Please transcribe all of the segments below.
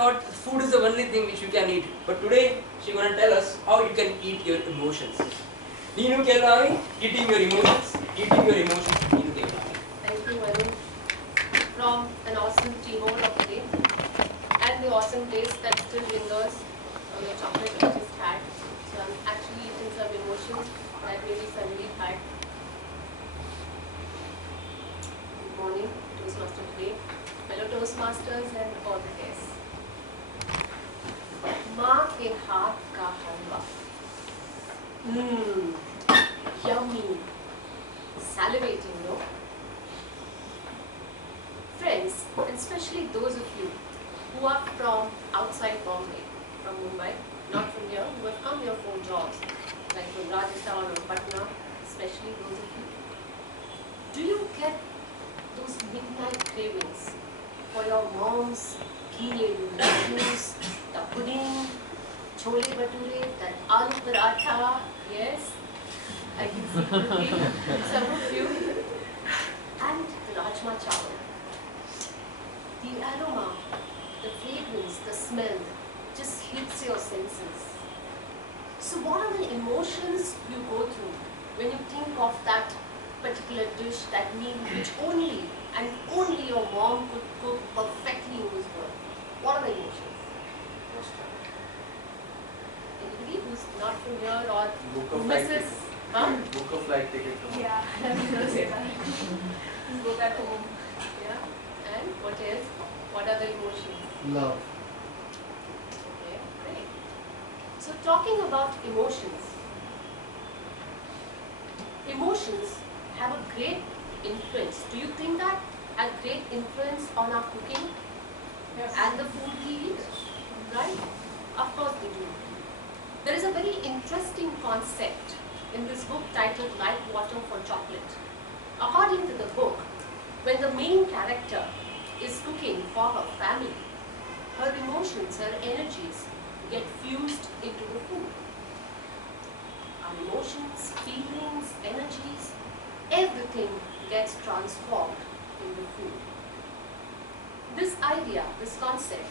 thought food is the only thing which you can eat. But today she's going to tell us how you can eat your emotions. Neenu Kelami, eating your emotions. Eating your emotions. Neenu Kelami. Thank you, Varun. From an awesome teamwork of the day and the awesome taste that still lingers on the chocolate I just had. So I'm actually eating some emotions that maybe Sandeep had. Good morning, Toastmaster today. Fellow Toastmasters and all the guests. माँ के हाथ का हलवा. Yummy. Salivating, no? Friends, and especially those of you who are from outside Bombay, from Mumbai, not from here, who have come here for jobs, like from Rajasthan or Patna, especially those of you, do you get those midnight cravings for your mom's ghee juice, the pudding, chole bhature, that aloo paratha? Yes, I can see cooking some of you, and the rajma chawal. The aroma, the fragrance, the smell just hits your senses. So what are the emotions you go through when you think of that particular dish, that meal which only and only your mom could cook perfectly in this world? What are the emotions? Anybody who's not from here or who misses? Huh? Book a flight ticket to home. Yeah, I was going to say that. Just go back home. Yeah. And what else? What are the emotions? Love. Okay, great. So talking about emotions. Emotions have a great influence. Do you think that a great influence on our cooking and the food we eat? Right? Of course they do. There is a very interesting concept in this book titled Like Water for Chocolate. According to the book, when the main character is cooking for her family, her emotions, her energies get fused into the food. Our emotions, feelings, energies, everything gets transformed in the food. This idea, this concept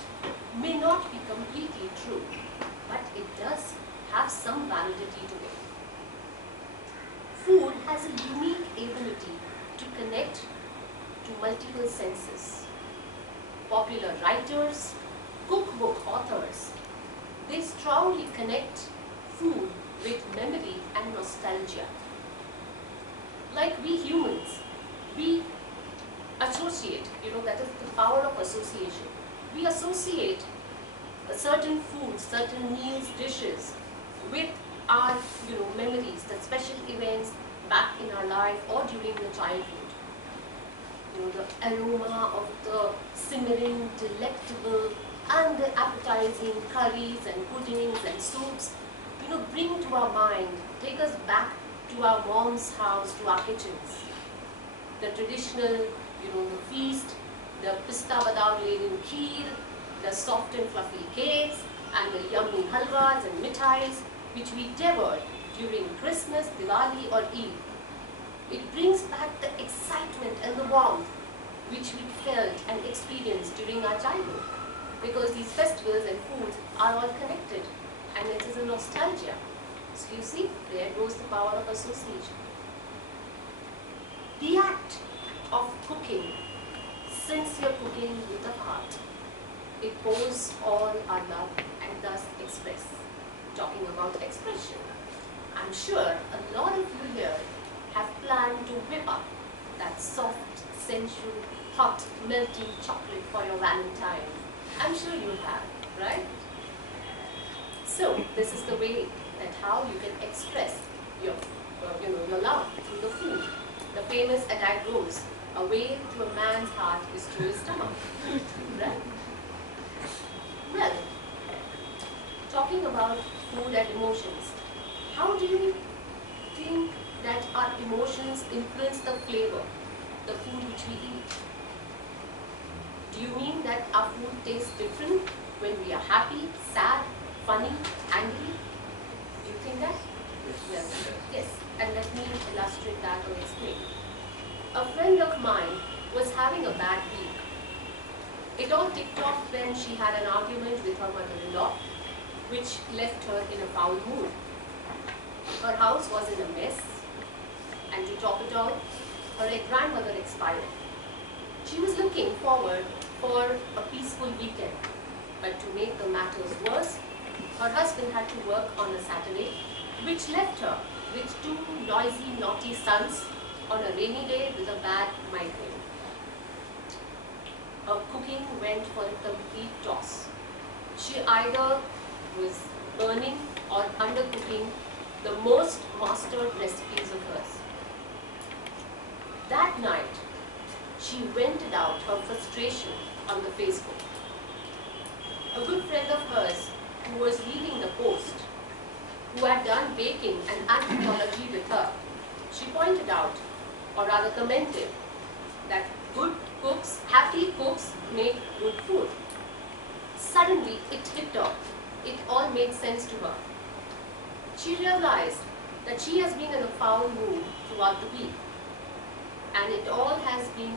may not be completely true, but it does have some validity to it. Food has a unique ability to connect to multiple senses. Popular writers, cookbook authors, they strongly connect food with memory and nostalgia. Like we humans, we associate, that is the power of association. We associate certain foods, certain meals, dishes with our, memories, the special events back in our life or during the childhood. The aroma of the simmering, delectable and the appetizing curries and puddings and soups, bring to our mind, take us back to our mom's house, to our kitchens. The traditional, the feast, the pista badam laden kheer, the soft and fluffy cakes, and the yummy halwas and mithais, which we devoured during Christmas, Diwali or Eid. It brings back the excitement and the warmth which we felt and experienced during our childhood, because these festivals and foods are all connected and it is a nostalgia. So you see, there goes the power of association. The act of cooking, sincere cooking with the heart, it pours all our love and thus express. Talking about expression, I'm sure a lot of you here have planned to whip up that soft, sensual, hot, melting chocolate for your Valentine. I'm sure you have, right? So this is the way that how you can express your, your love through the food. The famous adage goes, "A way to a man's heart is through his stomach." Right? Well, talking about food and emotions, how do you think that our emotions influence the flavor, the food which we eat? Do you mean that our food tastes different when we are happy, sad, funny, angry? Do you think that? Yes. Yes. And let me illustrate that or explain. A friend of mine was having a bad week. It all kicked off when she had an argument with her mother-in-law, which left her in a foul mood. Her house was in a mess, and to top it all, her grandmother expired. She was looking forward for a peaceful weekend, but to make the matters worse, her husband had to work on a Saturday, which left her with two noisy, naughty sons on a rainy day with a bad migraine. Her cooking went for a complete toss. She either was burning or undercooking the most mastered recipes of hers. That night, she vented out her frustration on the Facebook. A good friend of hers who was reading the post, who had done baking and anthropology with her, she pointed out, or rather commented, that good cooks, happy cooks make good food. Suddenly, it hit her. It all made sense to her. She realized that she has been in a foul mood throughout the week, and it all has been,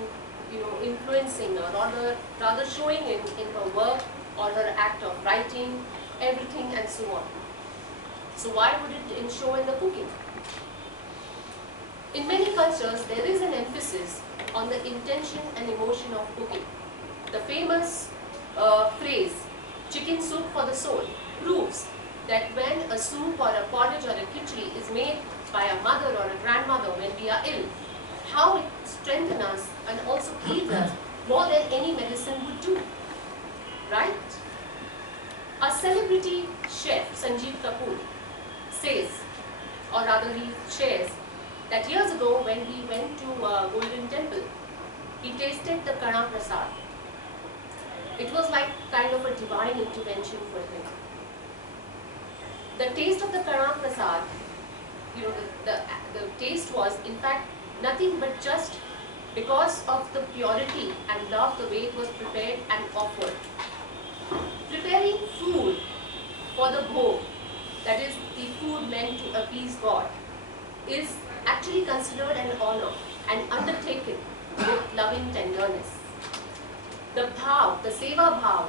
influencing her, or rather showing in her work or her act of writing, everything and so on. So why would it show in the cooking? In many cultures, there is an emphasis on the intention and emotion of cooking. The famous phrase, chicken soup for the soul, proves that when a soup or a porridge or a khichdi is made by a mother or a grandmother when we are ill, how it strengthens us and also heals us more than any medicine would do. Right? A celebrity chef, Sanjeev Kapoor, says, or rather he shares, that years ago when he went to Golden Temple, he tasted the Kana Prasad. It was like kind of a divine intervention for him. The taste of the Kana Prasad, the taste was in fact nothing but just because of the purity and love, the way it was prepared and offered. Preparing food for the bhog, that is the food meant to appease God, is actually considered an honor and undertaken with loving tenderness. The bhav, the seva bhav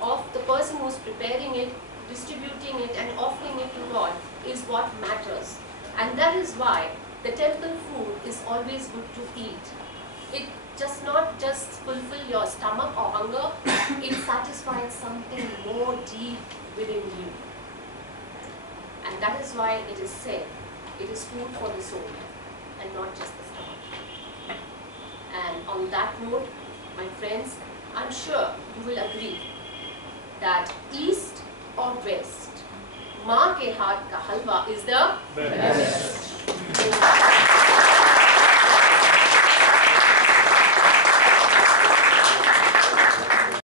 of the person who is preparing it, distributing it and offering it to God is what matters. And that is why the temple food is always good to eat. It does not just fulfill your stomach or hunger, it satisfies something more deep within you. And that is why it is said, it is food for the soul and not just the stomach. And on that note, my friends, I'm sure you will agree that east or west, माँ के हाथ का हलवा is the best.